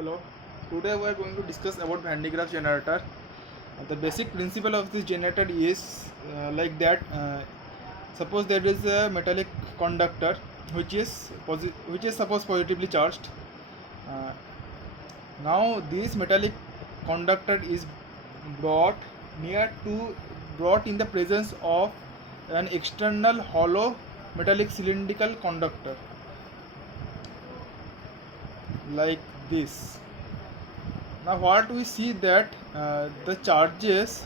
Hello. Today we are going to discuss about Van de Graaff generator. The basic principle of this generator is like that. Suppose there is a metallic conductor which is suppose positively charged. Uh, Now this metallic conductor is brought near to brought in the presence of an external hollow metallic cylindrical conductor like this. Now what we see that the charges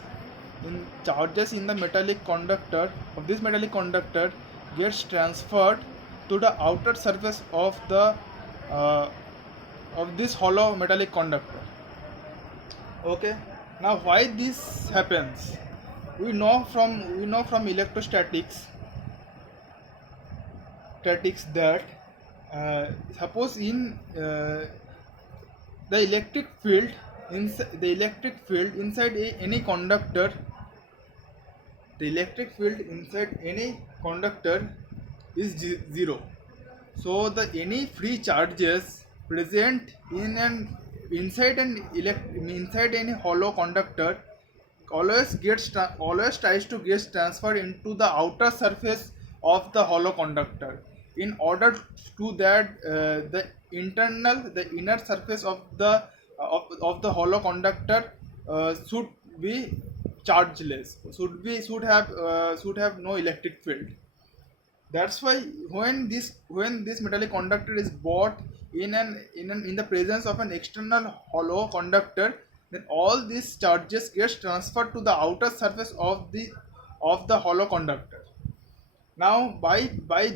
in the metallic conductor of this metallic conductor gets transferred to the outer surface uh, of this hollow metallic conductor. Okay. Now why this happens? We know from statics that suppose in the electric field inside any conductor, the electric field inside any conductor is zero. So the any free charges present in an inside any hollow conductor always tries to get transferred into the outer surface of the hollow conductor. In order to that, the inner surface of the hollow conductor should be chargeless, should have no electric field. That's why when this metallic conductor is brought in the presence of an external hollow conductor, then all these charges gets transferred to the outer surface of the hollow conductor. Now by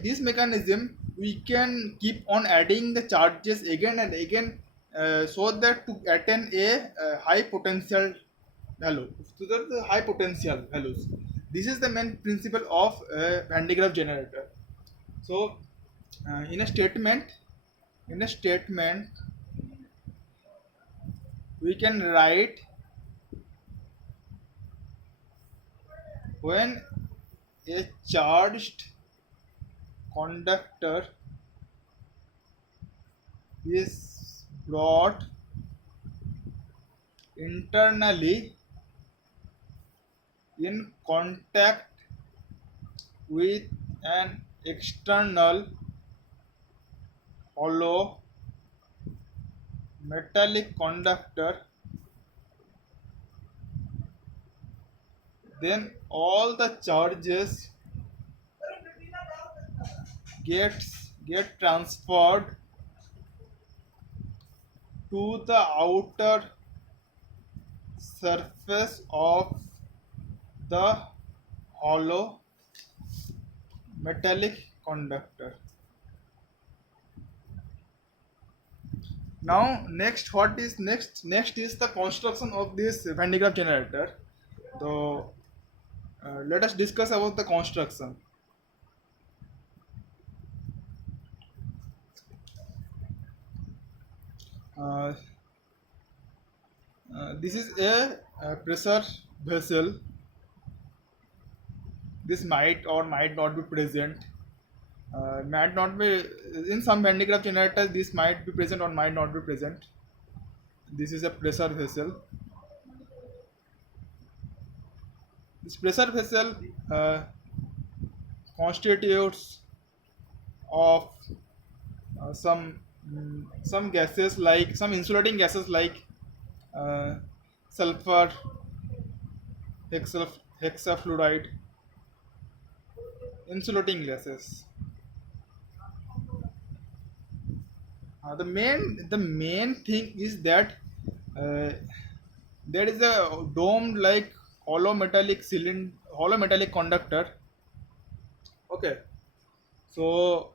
this mechanism we can keep on adding the charges again and again, so that to attain a high potential value, so that the high potential values. This is the main principle of Van de Graaff generator. So in a statement we can write, when a charged conductor is brought internally in contact with an external hollow metallic conductor, then all the charges get transferred to the outer surface of the hollow metallic conductor. Now next is the construction of this Van de Graaff generator. So let us discuss about the construction. Uh, this is a pressure vessel. This might or might not be present. Might not be in some Van de Graaff generators. This might be present or might not be present. This is a pressure vessel. This pressure vessel constitutes of some gases, like some insulating gases like uh, sulfur, hexafluoride, insulating gases. The main thing is that uh, there is a domed like hollow metallic conductor. Okay. So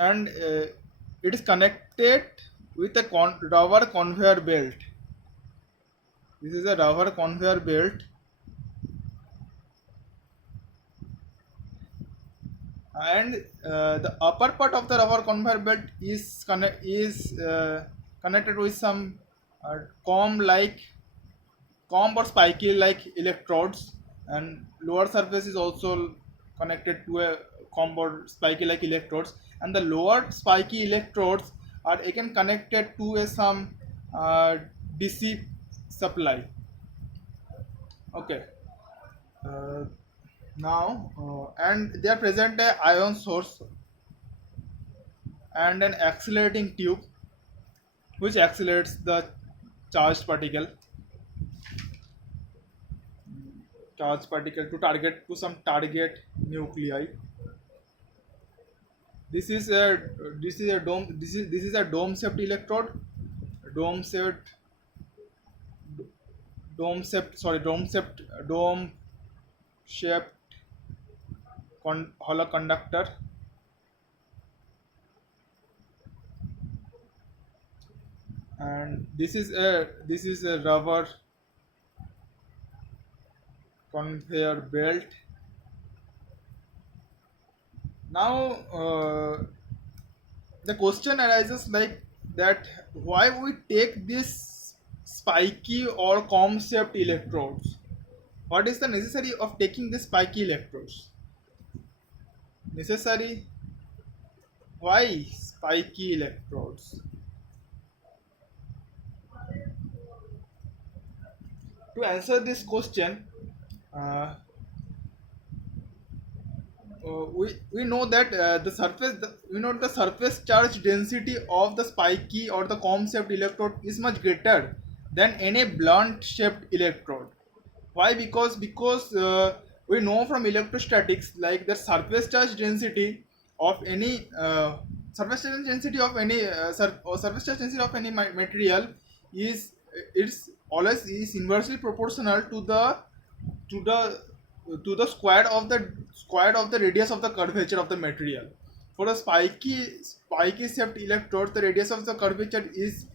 and it is connected with a rubber conveyor belt. This is a rubber conveyor belt, and the upper part of the rubber conveyor belt is connected with some comb like comb or spiky like electrodes, and lower surface is also connected to a comb or spiky like electrodes, and the lower spiky electrodes are again connected to a some uh, DC supply. Okay. Uh, Now and they are present a ion source and an accelerating tube which accelerates the charged particle to target to some target nuclei. This is a this is a dome shaped electrode, dome shaped dome shaped hollow conductor. And this is a rubber conveyor belt. Now the question arises like that, why we take this spiky or comb shaped electrodes? What is the necessary of taking the spiky electrodes? Necessary? Why spiky electrodes? To answer this question, uh, we know that we know the surface charge density of the spiky or the comb shaped electrode is much greater than any blunt shaped electrode. Why? Because we know from electrostatics like the surface charge density of any surface charge density of any material is it's always is inversely proportional to the to the square of the radius of the curvature of the material. For a spiky shaped electrode, the radius of the curvature is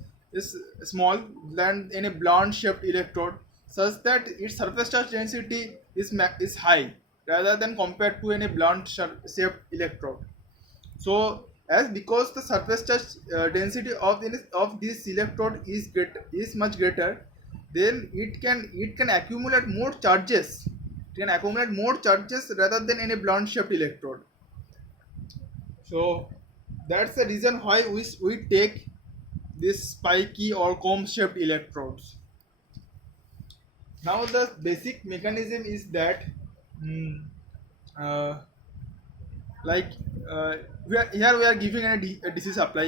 small than in a blunt shaped electrode, such that its surface charge density is high rather than compared to any blunt shaped electrode. So as because the surface charge density of this electrode is much greater, then it can accumulate more charges. It can accumulate more charges rather than any blunt shaped electrode. So that's the reason why we take this spiky or comb shaped electrodes. Now the basic mechanism is that mm, uh, like we are giving a DC supply.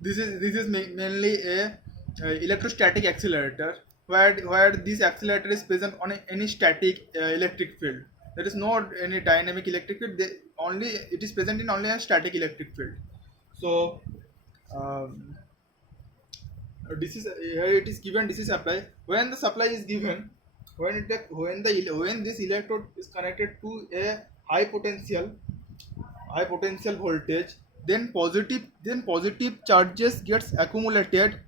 This is mainly a electrostatic accelerator where this accelerator is present on any static electric field. There is no any dynamic electric field. Only it is present in only a static electric field. So um, this is here it is given DC supply. When the supply is given, when this electrode is connected to a high potential high potential voltage, then positive charges gets accumulated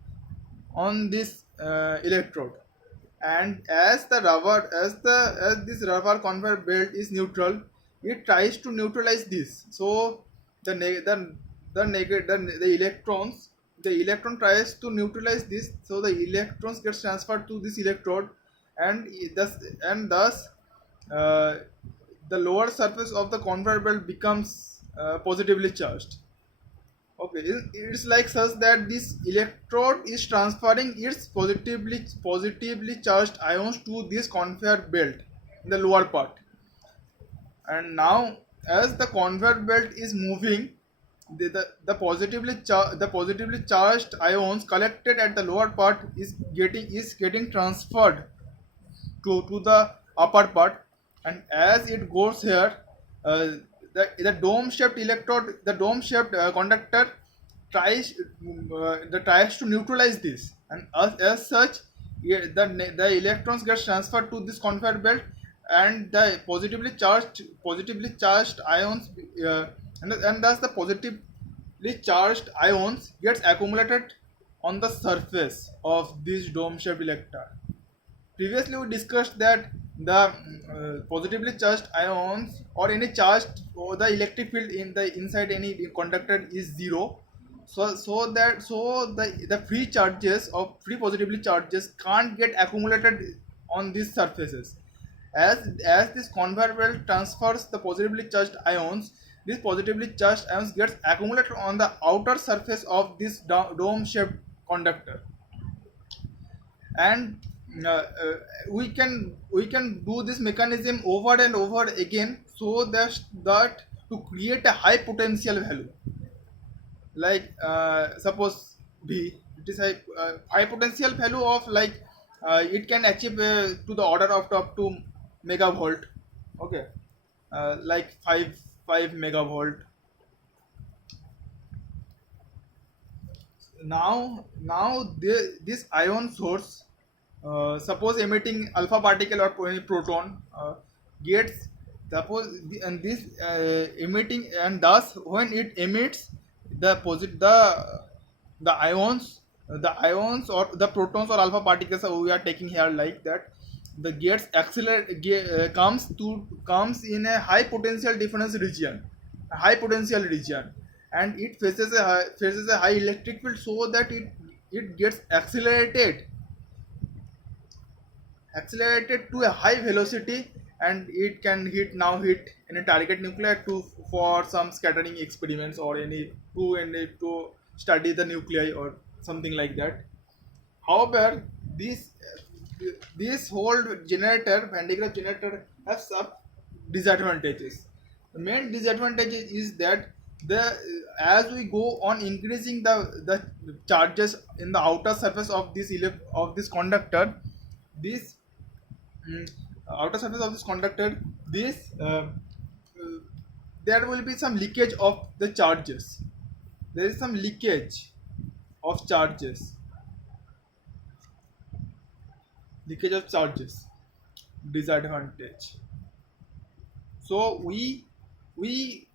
on this electrode. And as this rubber conveyor belt is neutral, it tries to neutralize this. So the neg- the electrons the electron tries to neutralize this, so the electrons gets transferred to this electrode, and thus uh, the lower surface of the conveyor belt becomes positively charged. Okay, it's like such that this electrode is transferring its positively charged ions to this conveyor belt in the lower part. And now as the conveyor belt is moving, the positively charged ions collected at the lower part is getting transferred to the upper part. And as it goes here, uh, the dome shaped conductor tries to neutralize this, and as such, yeah, the electrons get transferred to this conveyor belt, and the positively charged ions and thus the positively charged ions gets accumulated on the surface of this dome shaped electrode. Previously, we discussed that the positively charged ions or any charged or the electric field in the inside any conductor is zero. So the free positively charges can't get accumulated on these surfaces. As this conveyor belt transfers the positively charged ions, This positively charged ions gets accumulated on the outer surface of this dome-shaped conductor, and we can do this mechanism over and over again, so that to create a high potential value, like suppose B, it is a high potential value of, like it can achieve to the order of up to megavolt. Okay, like 5 megavolt. This ion source, suppose emitting alpha particle or any proton, gets, and this emitting, and thus when it emits the ions or the protons or alpha particles we are taking here, like that, the gets comes in a high potential difference region, a high potential region, and it faces a high electric field, so that it gets accelerated to a high velocity, and it can hit in a target nuclei to for some scattering experiments, or to study the nuclei or something like that. However, this whole Van de Graaff generator has some disadvantages. The main disadvantage is that the as we go on increasing the charges in the outer surface of this conductor, this mm, outer surface of this conductor, this there will be some leakage of the charges. There is some leakage of charges, leakage of charges disadvantage. So we we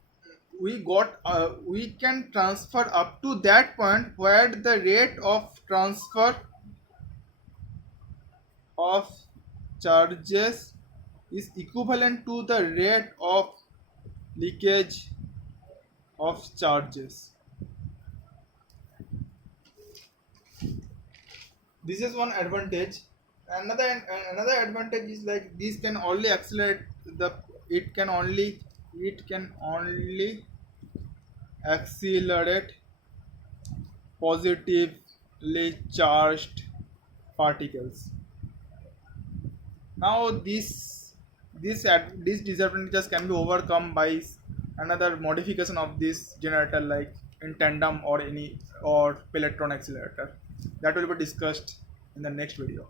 can transfer up to that point where the rate of transfer of charges is equivalent to the rate of leakage of charges. This is one advantage. Another advantage is, like, this can only accelerate the it can only accelerate positively charged particles. Now these disadvantages can be overcome by another modification of this generator, like in tandem or pelletron accelerator, that will be discussed in the next video.